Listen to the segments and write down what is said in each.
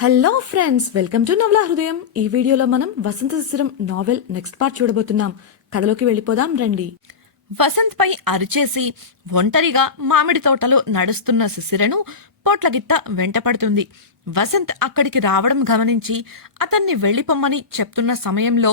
Hello friends welcome to నవలా హృదయం ఈ వీడియోలో మనం Vasantha Sisiram novel next part చూడబోతున్నాం. కథలోకి వెళ్ళిపోదాం రండి. వసంత్ పై అరిచేసి ఒంటరిగా మామిడి తోటలో నడుస్తున్న శిశిరను పోట్లగిత్త వెంటపడుతుంది వసంత్ అక్కడికి రావడం గమనించి అతన్ని వెళ్ళిపొమ్మని చెప్తున్న సమయంలో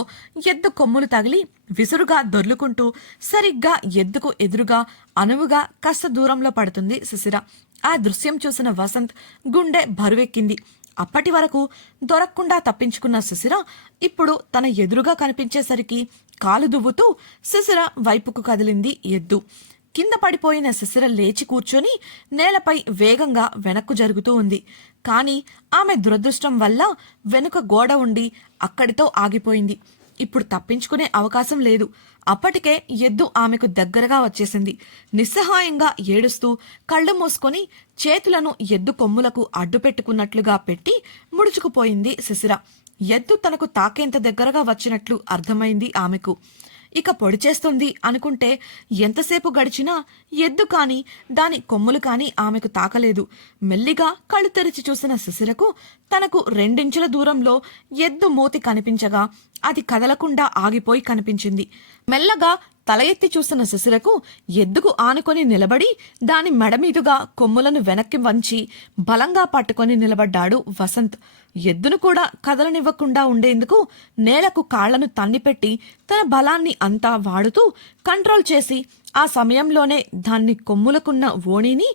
ఎద్దు కొమ్ములు తగిలి విసురుగా దొర్లుకుంటూ సరిగ్గా ఎద్దుకు ఎదురుగా అనువుగా కాస్త దూరంలో పడుతుంది శిశిర. ఆ దృశ్యం చూసిన వసంత్ గుండె బరువెక్కింది. అప్పటి వరకు దొరక్కుండా తప్పించుకున్న శిశిర ఇప్పుడు తన ఎదురుగా కనిపించేసరికి కాలు దువ్వుతూ శిశిర వైపుకు కదిలింది ఎద్దు. కింద పడిపోయిన శిశిర లేచి కూర్చొని నేలపై వేగంగా వెనక్కు జరుగుతూ ఉంది. కానీ ఆమె దురదృష్టం వల్ల వెనుక గోడ ఉండి అక్కడితో ఆగిపోయింది. ఇప్పుడు తప్పించుకునే అవకాశం లేదు. అప్పటికే ఎద్దు ఆమెకు దగ్గరగా వచ్చేసింది. నిస్సహాయంగా ఏడుస్తూ కళ్ళు మూసుకొని చేతులను ఎద్దు కొమ్ములకు అడ్డు పెట్టుకున్నట్లుగా పెట్టి ముడుచుకుపోయింది శిశిర. ఎద్దు తనకు తాకేంత దగ్గరగా వచ్చినట్లు అర్థమైంది ఆమెకు. ఇక పొడి చేస్తుంది అనుకుంటే ఎంతసేపు గడిచినా ఎద్దు కాని దాని కొమ్ములు కాని ఆమెకు తాకలేదు. మెల్లిగా కళ్ళు తెరిచి చూసిన శిశిరకు తనకు రెండించుల దూరంలో ఎద్దు మూతి కనిపించగా అది కదలకుండా ఆగిపోయి కనిపించింది. మెల్లగా తల ఎత్తి చూసిన శిశిరకు ఎద్దుకు ఆనుకొని నిలబడి దాని మెడమీదుగా కొమ్ములను వెనక్కి వంచి బలంగా పట్టుకొని నిలబడ్డాడు వసంత్. ఎద్దును కూడా కదలనివ్వకుండా ఉండేందుకు నేలకు కాళ్ళను తన్నిపెట్టి తన బలాన్ని అంతా వాడుతూ కంట్రోల్ చేసి ఆ సమయంలోనే దాన్ని కొమ్ములకున్న ఓణిని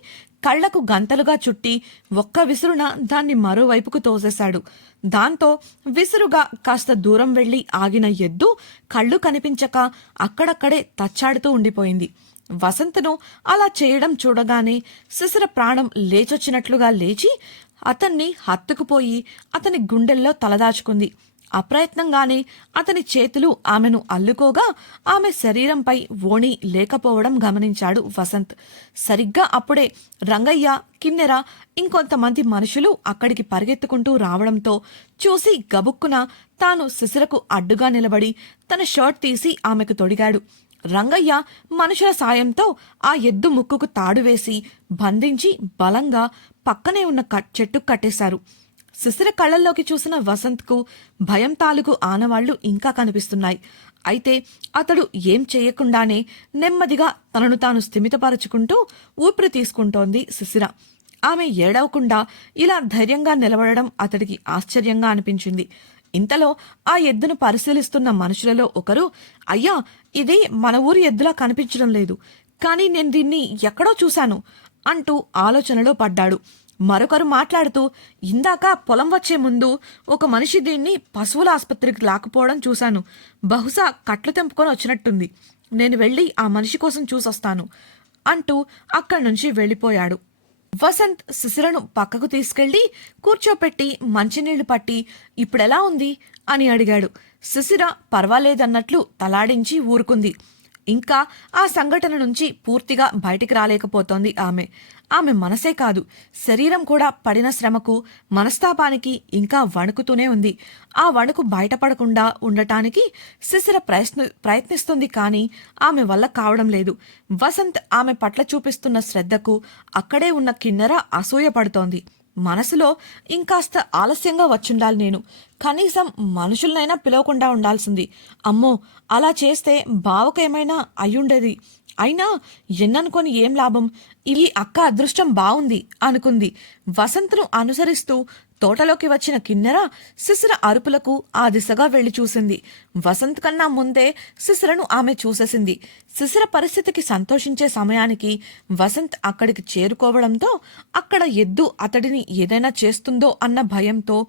కళ్ళకు గంతలుగా చుట్టి ఒక్క విసురున దాన్ని మరోవైపుకు తోసేశాడు. దాంతో విసురుగా కాస్త దూరం వెళ్ళి ఆగిన ఎద్దు కళ్ళు కనిపించక అక్కడక్కడే తచ్చాడుతూ ఉండిపోయింది. వసంతను అలా చేయడం చూడగానే శిశిర ప్రాణం లేచొచ్చినట్లుగా లేచి అతన్ని హత్తుకుపోయి అతని గుండెల్లో తలదాచుకుంది. అప్రయత్నంగానే అతని చేతులు ఆమెను అల్లుకోగా ఆమె శరీరంపై ఓణి లేకపోవడం గమనించాడు వసంత్. సరిగ్గా అప్పుడే రంగయ్య కిన్నెర ఇంకొంతమంది మనుషులు అక్కడికి పరిగెత్తుకుంటూ రావడంతో చూసి గబుక్కున తాను శిశిరకు అడ్డుగా నిలబడి తన షర్ట్ తీసి ఆమెకు తొడిగాడు. రంగయ్య మనుషుల సాయంతో ఆ ఎద్దు ముక్కుకు తాడు వేసి బంధించి బలంగా పక్కనే ఉన్న కట్- చెట్టుకు కట్టేశారు. శిశిర కళ్ళల్లోకి చూసిన వసంత్కు భయం తాలూకు ఆనవాళ్ళు ఇంకా కనిపిస్తున్నాయి. అయితే అతడు ఏం చేయకుండానే నెమ్మదిగా తనను తాను స్థిమితపరచుకుంటూ ఊపిరి తీసుకుంటోంది శిశిర ఆమె ఏడవకుండా ఇలా ధైర్యంగా నిలబడడం అతడికి ఆశ్చర్యంగా అనిపించింది. ఇంతలో ఆ ఎద్దును పరిశీలిస్తున్న మనుషులలో ఒకరు అయ్యా ఇది మన ఊరి ఎద్దులా కనిపించడం లేదు. కానీ నేను దీన్ని ఎక్కడో చూశాను అంటూ ఆలోచనలో పడ్డాడు. మరొకరు మాట్లాడుతూ ఇందాక పొలం వచ్చే ముందు ఒక మనిషి దీన్ని పశువుల ఆసుపత్రికి లాక్కుపోవడం చూశాను. బహుశా కట్లు తెంపుకొని వచ్చినట్టుంది. నేను వెళ్ళి ఆ మనిషి కోసం చూసొస్తాను అంటూ అక్కడి నుంచి వెళ్ళిపోయాడు. వసంత్ శిశిరను పక్కకు తీసుకెళ్ళి కూర్చోపెట్టి మంచినీళ్ళు పట్టి ఇప్పుడెలా ఉంది? అని అడిగాడు. శిశిర పర్వాలేదన్నట్లు తలాడించి ఊరుకుంది. ఇంకా ఆ సంఘటన నుంచి పూర్తిగా బయటికి రాలేకపోతోంది ఆమె. ఆమె మనసే కాదు. శరీరం కూడా పడిన శ్రమకు మనస్తాపానికి ఇంకా వణుకుతూనే ఉంది. ఆ వణుకు బయటపడకుండా ఉండటానికి శిశిర ప్రయత్న ప్రయత్నిస్తుంది కానీ ఆమె వల్ల కావడం లేదు. వసంత్ ఆమె పట్ల చూపిస్తున్న శ్రద్ధకు అక్కడే ఉన్న కిన్నెర అసూయపడుతోంది మనసులో ఇంకాస్త ఆలస్యంగా వచ్చుండాలి నేను. కనీసం మనుషులనైనా పిలవకుండా ఉండాల్సింది. అమ్మో అలా చేస్తే బావకేమైనా అయ్యుండేది. అయినా ఎన్ననుకొని ఏం లాభం? ఈ అక్క అదృష్టం బాగుంది అనుకుంది. వసంతను అనుసరిస్తూ తోటలోకి వచ్చిన కిన్నెర శిశిర అరుపులకు ఆ దిశగా వెళ్ళి చూసింది. వసంత్ కన్నా ముందే శిశిరను ఆమె చూసేసింది. శిశిర పరిస్థితికి సంతోషించే సమయానికి వసంత్ అక్కడికి చేరుకోవడంతో అక్కడ ఎద్దు అతడిని ఏదైనా చేస్తుందో అన్న భయంతో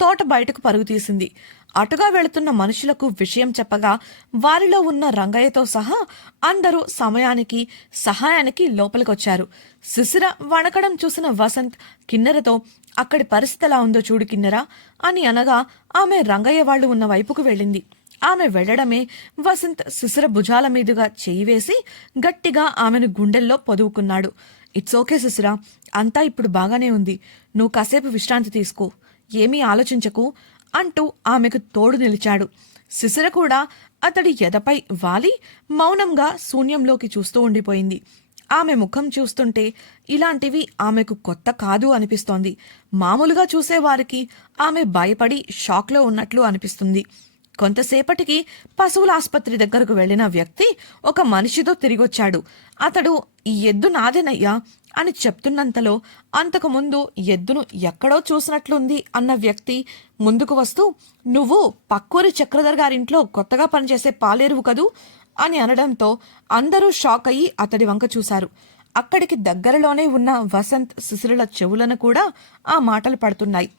తోట బయటకు పరుగు తీసింది. అటుగా వెళుతున్న మనుషులకు విషయం చెప్పగా వారిలో ఉన్న రంగయ్యతో సహా అందరూ సమయానికి సహాయానికి లోపలికొచ్చారు. శిశిర వణకడం చూసిన వసంత్ కిన్నెరతో అక్కడి పరిస్థితి ఎలా ఉందో చూడు కిన్నెరా అని అనగా ఆమె రంగయ్య వాళ్ళు ఉన్న వైపుకు వెళ్ళింది. ఆమె వెళ్ళడమే వసంత్ శిశిర భుజాల మీదుగా చేయి వేసి గట్టిగా ఆమెను గుండెల్లో పొదువుకున్నాడు. ఇట్స్ ఓకే శిశిర అంతా ఇప్పుడు బాగానే ఉంది. నువ్వు కాసేపు విశ్రాంతి తీసుకో. ఏమీ ఆలోచించకు అంటూ ఆమెకు తోడు నిలిచాడు. శిశిర కూడా అతడి ఎదపై వాలి మౌనంగా శూన్యంలోకి చూస్తూ ఉండిపోయింది. ఆమె ముఖం చూస్తుంటే ఇలాంటివి ఆమెకు కొత్త కాదు అనిపిస్తోంది. మామూలుగా చూసేవారికి ఆమె భయపడి షాక్లో ఉన్నట్లు అనిపిస్తుంది. కొంతసేపటికి పశువుల ఆసుపత్రి దగ్గరకు వెళ్ళిన వ్యక్తి ఒక మనిషితో తిరిగొచ్చాడు. అతడు ఈ ఎద్దు నాదేనయ్యా అని చెప్తున్నంతలో అంతకుముందు ఎద్దును ఎక్కడో చూసినట్లుంది అన్న వ్యక్తి ముందుకు వస్తూ నువ్వు పక్కూరి చక్రధర్ గారింట్లో కొత్తగా పనిచేసే పాలేరువు కదూ అని అనడంతో అందరూ షాక్ అయ్యి అతడి వంక చూశారు. అక్కడికి దగ్గరలోనే ఉన్న వసంత్ శిశిరుల చెవులను కూడా ఆ మాటలు పడుతున్నాయి.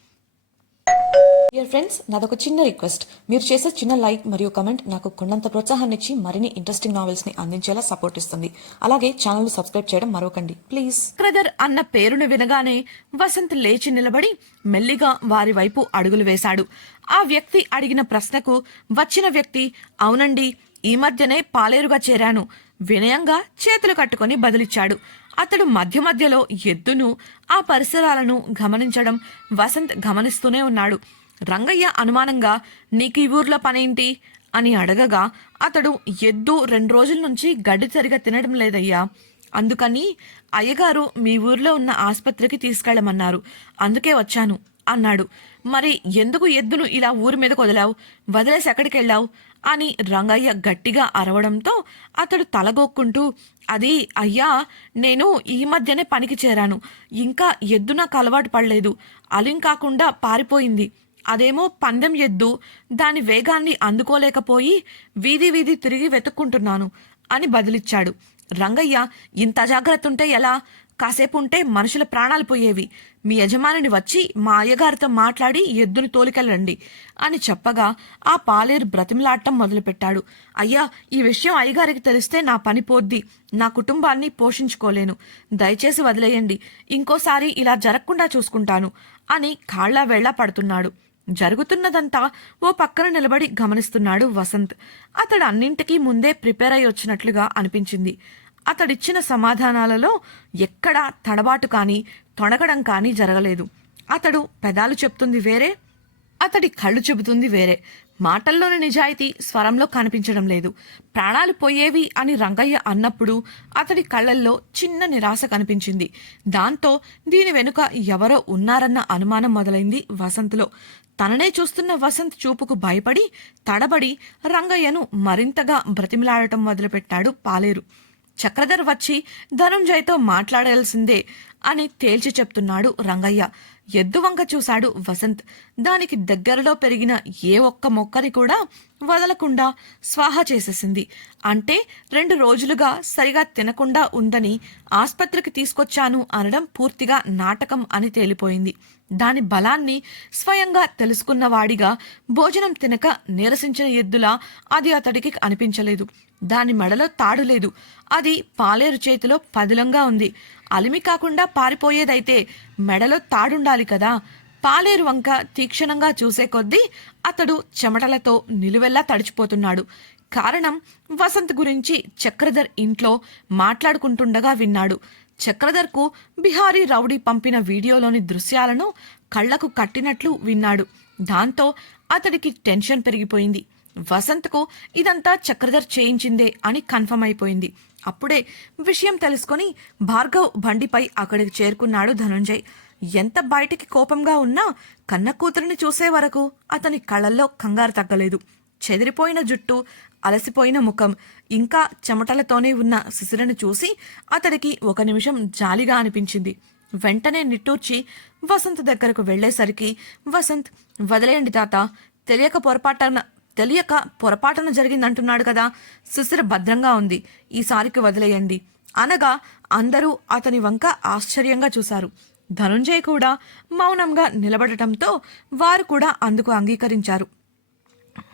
డియర్ ఫ్రెండ్స్ నాదొక చిన్న రిక్వెస్ట్. మీరు చేసే చిన్న లైక్ మరియు కమెంట్ నాకు కొండంత ప్రోత్సాహాన్ని ఇచ్చి మరిన్ని ఇంట్రెస్టింగ్ నావెల్స్ని అందించేలా సపోర్ట్ ఇస్తుంది. అలాగే ఛానల్ సబ్స్క్రైబ్ చేయడం మరవకండి ప్లీజ్ చక్రధర్ అన్న పేరును వినగానే వసంత్ లేచి నిలబడి మెల్లిగా వారి వైపు అడుగులు వేశాడు. ఆ వ్యక్తి అడిగిన ప్రశ్నకు వచ్చిన వ్యక్తి అవునండి ఈ మధ్యనే పాలేరుగా చేరాను. వినయంగా చేతులు కట్టుకొని బదిలిచ్చాడు. అతడు మధ్య మధ్యలో ఎద్దును ఆ పరిసరాలను గమనించడం వసంత్ గమనిస్తూనే ఉన్నాడు. రంగయ్య అనుమానంగా నీకు ఈ ఊర్లో పనేంటి అని అడగగా అతడు ఎద్దు రెండు రోజుల నుంచి గడ్డి సరిగా తినడం లేదయ్యా. అందుకని అయ్యగారు మీ ఊర్లో ఉన్న ఆసుపత్రికి తీసుకెళ్ళమన్నారు. అందుకే వచ్చాను అన్నాడు. మరి ఎందుకు ఎద్దును ఇలా ఊరి మీదకు వదిలావు? వదిలేసి ఎక్కడికి వెళ్ళావు అని రంగయ్య గట్టిగా అరవడంతో అతడు తలగొక్కుంటూ అది అయ్యా నేను ఈ మధ్యనే పనికి చేరాను. ఇంకా ఎద్దు నాకు అలవాటు పడలేదు. అలిం కాకుండా పారిపోయింది. అదేమో పందెం ఎద్దు. దాని వేగాన్ని అందుకోలేకపోయి వీధి వీధి తిరిగి వెతుక్కుంటున్నాను అని బదిలిచ్చాడు. రంగయ్య ఇంత జాగ్రత్త ఉంటే ఎలా? కాసేపు ఉంటే మనుషుల ప్రాణాలు పోయేవి. మీ యజమానిని వచ్చి మా అయ్యగారితో మాట్లాడి ఎద్దుని తోలికెళ్ళండి అని చెప్పగా ఆ పాలేరు బ్రతిమలాడటం మొదలుపెట్టాడు. అయ్యా ఈ విషయం అయ్యగారికి తెలిస్తే నా పని పోద్ది. నా కుటుంబాన్ని పోషించుకోలేను. దయచేసి వదిలేయండి. ఇంకోసారి ఇలా జరగకుండా చూసుకుంటాను అని కాళ్ళా వేళ్ళా పడుతున్నాడు. జరుగుతున్నదంతా ఓ పక్కన నిలబడి గమనిస్తున్నాడు వసంత్. అతడు అన్నింటికీ ముందే ప్రిపేర్ అయి వచ్చినట్లుగా అనిపించింది. అతడిచ్చిన సమాధానాలలో ఎక్కడా తడబాటు కానీ తొణగడం కానీ జరగలేదు. అతడు పెదాలు చెప్తుంది వేరే అతడి కళ్ళు చెబుతుంది వేరే. మాటల్లోని నిజాయితీ స్వరంలో కనిపించడం లేదు. ప్రాణాలు పోయేవి అని రంగయ్య అన్నప్పుడు అతడి కళ్ళల్లో చిన్న నిరాశ కనిపించింది. దాంతో దీని వెనుక ఎవరో ఉన్నారన్న అనుమానం మొదలైంది వసంత్లో. తననే చూస్తున్న వసంత్ చూపుకు భయపడి తడబడి రంగయ్యను మరింతగా బ్రతిమిలాడటం మొదలుపెట్టాడు పాలేరు. చక్రధర్ వచ్చి ధనుంజయ్తో మాట్లాడాల్సిందే అని తేల్చి చెప్తున్నాడు రంగయ్య. ఎద్దు వంక చూశాడు వసంత్. దానికి దగ్గరలో పెరిగిన ఏ ఒక్క మొక్కని కూడా వదలకుండా స్వాహా చేసేసింది. అంటే రెండు రోజులుగా సరిగా తినకుండా ఉందని ఆసుపత్రికి తీసుకొచ్చాను అనడం పూర్తిగా నాటకం అని తేలిపోయింది. దాని బలాన్ని స్వయంగా తెలుసుకున్నవాడిగా భోజనం తినక నీరసించిన ఎద్దులా అది అతడికి అనిపించలేదు దాని మెడలో తాడు లేదు. అది పాలేరు చేతిలో పదిలంగా ఉంది. అలిమి కాకుండా పారిపోయేదైతే మెడలో తాడుండాలి కదా. పాలేరు వంక తీక్షణంగా చూసే కొద్దీ అతడు చెమటలతో నిలువెల్లా తడిచిపోతున్నాడు. కారణం వసంత్ గురించి చక్రధర్ ఇంట్లో మాట్లాడుకుంటుండగా విన్నాడు. చక్రధర్కు బిహారీ రౌడీ పంపిన వీడియోలోని దృశ్యాలను కళ్ళకు కట్టినట్లు విన్నాడు. దాంతో అతడికి టెన్షన్ పెరిగిపోయింది. వసంత్కు ఇదంతా చక్రధర్ చేయించిందే అని కన్ఫర్మ్ అయిపోయింది. అప్పుడే విషయం తెలుసుకొని భార్గవ్ బండిపై అక్కడికి చేరుకున్నాడు ధనుంజయ్. ఎంత బయటికి కోపంగా ఉన్నా కన్న కూతురిని చూసే వరకు అతని కళ్ళల్లో కంగారు తగ్గలేదు. చెదిరిపోయిన జుట్టు అలసిపోయిన ముఖం ఇంకా చెమటలతోనే ఉన్న శిశిరను చూసి అతడికి ఒక నిమిషం జాలిగా అనిపించింది. వెంటనే నిట్టూర్చి వసంత్ దగ్గరకు వెళ్ళేసరికి వసంత్ వదిలేయండి తాత తెలియక పొరపాటున తెలియక పొరపాటున జరిగిందంటున్నాడు కదా. శిశిర భద్రంగా ఉంది. ఈసారికి వదిలేయండి. అనగా అందరూ అతని వంక ఆశ్చర్యంగా చూశారు. ధనుంజయ్ కూడా మౌనంగా నిలబడటంతో వారు కూడా అందుకు అంగీకరించారు.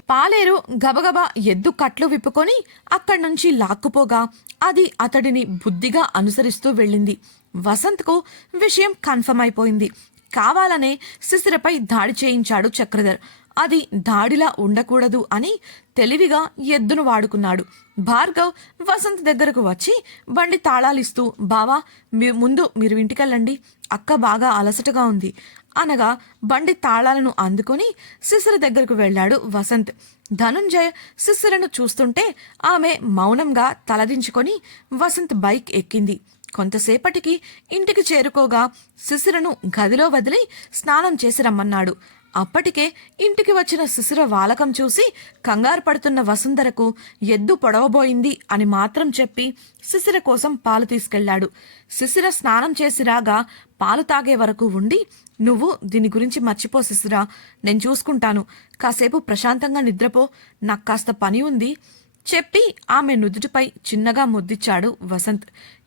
పాలేరు గబగబా ఎద్దు కట్లు విప్పుకొని అక్కడి నుంచి లాక్కుపోగా అది అతడిని బుద్ధిగా అనుసరిస్తూ వెళ్ళింది. వసంత్కు విషయం కన్ఫర్మ్ అయిపోయింది. కావాలనే శిశిరపై దాడి చేయించాడు చక్రధర్. అది దాడిలా ఉండకూడదు అని తెలివిగా ఎద్దును వాడుకున్నాడు. భార్గవ్ వసంత్ దగ్గరకు వచ్చి బండి తాళాలిస్తూ బావా మీ ముందు మీరు ఇంటికెళ్ళండి. అక్క బాగా అలసటగా ఉంది. అనగా బండి తాళాలను అందుకొని శిశిర దగ్గరకు వెళ్ళాడు వసంత్. ధనుంజయ్ శిశురను చూస్తుంటే ఆమె మౌనంగా తలదించుకొని వసంత్ బైక్ ఎక్కింది. కొంతసేపటికి ఇంటికి చేరుకోగా శిశిరను గదిలో వదిలి స్నానం చేసి రమ్మన్నాడు. అప్పటికే ఇంటికి వచ్చిన శిశిర వాలకం చూసి కంగారు పడుతున్న వసుంధరకు ఎద్దు పొడవబోయింది అని మాత్రం చెప్పి శిశిర కోసం పాలు తీసుకెళ్ళాడు. శిశిర స్నానం చేసి రాగా పాలు తాగే వరకు ఉండి నువ్వు దీని గురించి మర్చిపో శిశిర నేను చూసుకుంటాను. కాసేపు ప్రశాంతంగా నిద్రపో నాకు కాస్త పని ఉంది చెప్పి ఆమె నుదుటిపై చిన్నగా ముద్దిచ్చాడు వసంత్.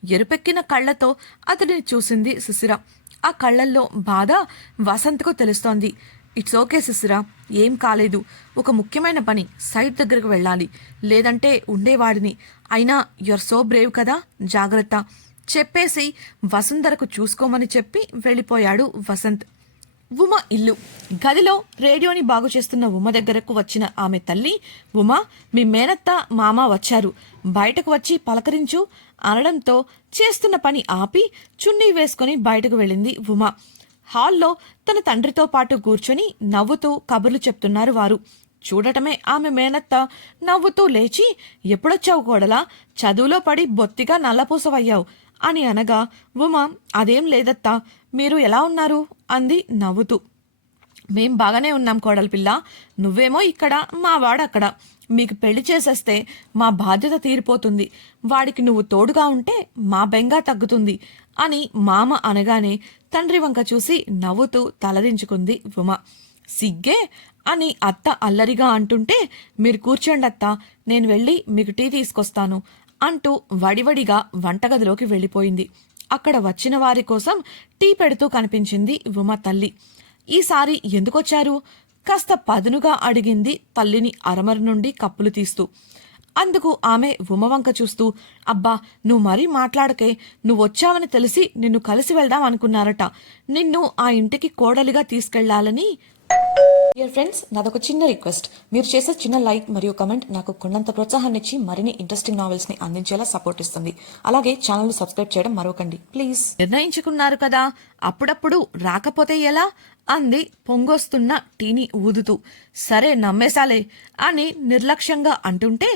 ఎరుపెక్కిన కళ్ళతో అతడిని చూసింది శిశిర ఆ కళ్ళల్లో బాధ వసంత్కు తెలుస్తోంది. ఇట్స్ ఓకే శిశిర ఏం కాలేదు. ఒక ముఖ్యమైన పని సైట్ దగ్గరకు వెళ్ళాలి. లేదంటే ఉండేవాడిని. అయినా యుర్ సో బ్రేవ్ కదా. జాగ్రత్త. చెప్పేసి వసుంధరకు చూసుకోమని చెప్పి వెళ్ళిపోయాడు వసంత్. ఉమ ఇల్లు. గదిలో రేడియోని బాగు చేస్తున్న ఉమ దగ్గరకు వచ్చిన ఆమె తల్లి ఉమ మీ మేనత్త మామ వచ్చారు. బయటకు వచ్చి పలకరించు. అనడంతో చేస్తున్న పని ఆపి చున్నీ వేసుకుని బయటకు వెళ్ళింది ఉమ. హాల్లో తన తండ్రితో పాటు కూర్చొని నవ్వుతూ కబుర్లు చెప్తున్నారు వారు. చూడటమే ఆమె మేనత్త. నవ్వుతూ లేచి ఎప్పుడొచ్చావు కోడలా? చదువులో పడి బొత్తిగా నల్లపూసవయ్యావు అని అనగా ఉమ అదేం లేదత్తా. మీరు ఎలా ఉన్నారు? అంది నవ్వుతూ. మేం బాగానే ఉన్నాం కోడలి పిల్ల. నువ్వేమో ఇక్కడ మా వాడక్కడ. మీకు పెళ్ళి చేసేస్తే మా బాధ్యత తీరిపోతుంది. వాడికి నువ్వు తోడుగా ఉంటే మా బెంగా తగ్గుతుంది అని మామ అనగానే తండ్రి వంక చూసి నవ్వుతూ తలదించుకుంది ఉమ. సిగ్గే? అని అత్త అల్లరిగా అంటుంటే మీరు కూర్చోండి అత్త నేను వెళ్ళి మీకు టీ తీసుకొస్తాను అంటూ వడివడిగా వంటగదిలోకి వెళ్ళిపోయింది. అక్కడ వచ్చిన వారి కోసం టీ పెడుతూ కనిపించింది ఉమ తల్లి. ఈసారి ఎందుకొచ్చారు? కాస్త పదునుగా అడిగింది తల్లిని అరమర నుండి కప్పులు తీస్తూ. అందుకు ఆమె ఉమవంక చూస్తూ అబ్బా నువ్వు మరీ మాట్లాడకే. నువ్వు వచ్చావని తెలిసి నిన్ను కలిసి వెళ్దాం అనుకున్నారట. నిన్ను ఆ ఇంటికి కోడలిగా తీసుకెళ్ళాలని. డియర్ ఫ్రెండ్స్ నాదొక చిన్న రిక్వెస్ట్. మీరు చేసే చిన్న లైక్ మరియు కమెంట్ నాకు కొండంత ప్రోత్సాహాన్ని ఇచ్చి మరిన్ని ఇంట్రెస్టింగ్ నావెల్స్ని అందించేలా సపోర్ట్ ఇస్తుంది. అలాగే ఛానల్ సబ్స్క్రైబ్ చేయడం మరవకండి. ప్లీజ్. నిర్ణయించుకున్నారు కదా. అప్పుడప్పుడు రాకపోతే ఎలా? అంది పొంగొస్తున్న టీని ఊదుతూ. సరే నమ్మేశాలే అని నిర్లక్ష్యంగా అంటుంటే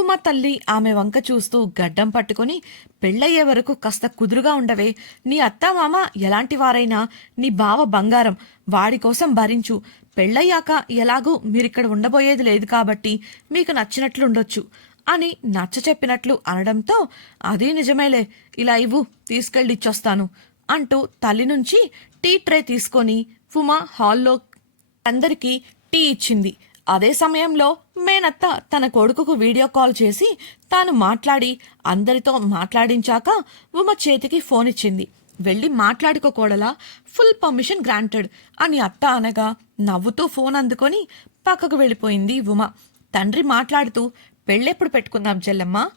ఉమ తల్లి ఆమె వంక చూస్తూ గడ్డం పట్టుకొని పెళ్ళయ్యే వరకు కాస్త కుదురుగా ఉండవే. నీ అత్తమామ ఎలాంటి వారైనా నీ బావ బంగారం వాడి కోసం భరించు. పెళ్ళయ్యాక ఎలాగూ మీరిక్కడ ఉండబోయేది లేదు కాబట్టి మీకు నచ్చినట్లు ఉండొచ్చు అని నచ్చ చెప్పినట్లు అనడంతో అదే నిజమేలే ఇలా ఇవ్వు తీసుకెళ్ళిచ్చొస్తాను అంటూ తల్లి నుంచి టీ ట్రే తీసుకొని ఉమా హాల్లో అందరికీ టీ ఇచ్చింది. అదే సమయంలో మేనత్త తన కొడుకుకు వీడియో కాల్ చేసి తాను మాట్లాడి అందరితో మాట్లాడించాక ఉమ చేతికి ఫోన్ ఇచ్చింది. వెళ్ళి మాట్లాడుకోకూడలా ఫుల్ పర్మిషన్ గ్రాంటెడ్ అని అత్త అనగా నవ్వుతూ ఫోన్ అందుకొని పక్కకు వెళ్ళిపోయింది ఉమ. తండ్రి మాట్లాడుతూ పెళ్ళెప్పుడు పెట్టుకుందాం చెల్లెమ్మ?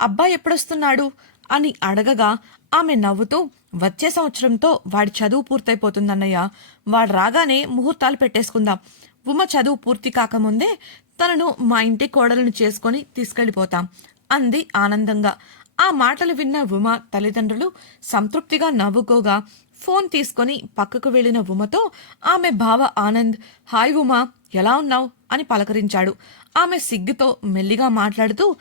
అబ్బాయి ఎప్పుడొస్తున్నాడు? అని అడగగా ఆమె నవ్వుతూ వచ్చే సంవత్సరంతో వాడి చదువు పూర్తయిపోతుందన్నయ్య. వాడు రాగానే ముహూర్తాలు పెట్టేసుకుందాం. ఉమ చదువు పూర్తి కాకముందే తనను మా ఇంటి కోడలను చేసుకొని తీసుకెళ్ళిపోతాం అంది ఆనందంగా. ఆ మాటలు విన్న ఉమ తల్లిదండ్రులు సంతృప్తిగా నవ్వుకోగా ఫోన్ తీసుకొని పక్కకు వెళ్ళిన ఉమతో ఆమె బావ ఆనంద్ హాయ్ ఉమా ఎలా ఉన్నావు? అని పలకరించాడు. ఆమె సిగ్గుతో మెల్లిగా మాట్లాడుతూ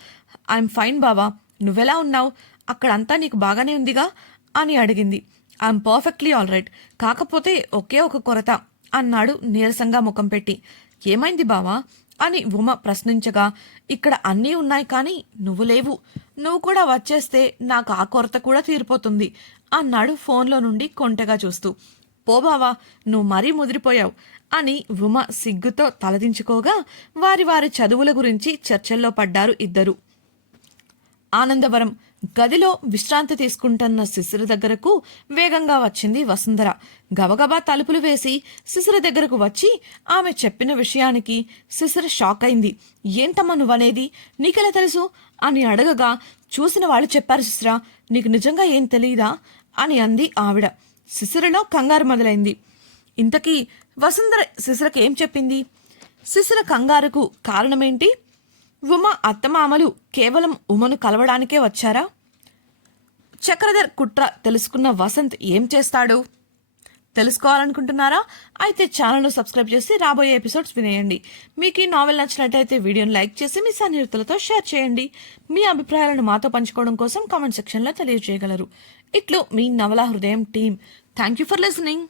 ఐఎమ్ ఫైన్ బావా నువ్వెలా ఉన్నావు? అక్కడంతా నీకు బాగానే ఉందిగా? అని అడిగింది. ఐఎమ్ పర్ఫెక్ట్లీ ఆల్ రైట్ కాకపోతే ఒకే ఒక కొరత అన్నాడు నీరసంగా ముఖం పెట్టి. ఏమైంది బావా? అని ఉమ ప్రశ్నించగా ఇక్కడ అన్నీ ఉన్నాయి కానీ నువ్వు లేవు. నువ్వు కూడా వచ్చేస్తే నాకు ఆ కొరత కూడా తీరిపోతుంది అన్నాడు ఫోన్లో నుండి కొంటగా చూస్తూ. పో బావా నువ్వు మరీ ముదిరిపోయావు అని ఉమ సిగ్గుతో తలదించుకోగా వారి వారి చదువుల గురించి చర్చల్లో పడ్డారు ఇద్దరు. ఆనందవరం గదిలో విశ్రాంతి తీసుకుంటున్న శిశిర దగ్గరకు వేగంగా వచ్చింది వసుంధర. గబగబా తలుపులు వేసి శిశిర దగ్గరకు వచ్చి ఆమె చెప్పిన విషయానికి శిశిర షాక్ అయింది. ఏంటమ్మా నువ్వనేది? నీకెలా తెలుసు? అని అడగగా చూసిన వాళ్ళు చెప్పారు శిశిర. నీకు నిజంగా ఏం తెలియదా అని అంది ఆవిడ. శిశిరలో కంగారు మొదలైంది. ఇంతకీ వసుంధర శిశిరకి ఏం చెప్పింది? శిశిర కంగారుకు కారణమేంటి? ఉమ అత్తమామలు కేవలం ఉమను కలవడానికే వచ్చారా? చక్రధర్ కుట్ర తెలుసుకున్న వసంత్ ఏం చేస్తాడు? తెలుసుకోవాలనుకుంటున్నారా? అయితే ఛానల్ను సబ్స్క్రైబ్ చేసి రాబోయే ఎపిసోడ్స్ వినేయండి. మీకు ఈ నావెల్ నచ్చినట్టయితే వీడియోని లైక్ చేసి మీ సన్నిహితులతో షేర్ చేయండి. మీ అభిప్రాయాలను మాతో పంచుకోవడం కోసం కామెంట్ సెక్షన్లో తెలియజేయగలరు. ఇట్లు మీ Navala Hrudayam team thank you for listening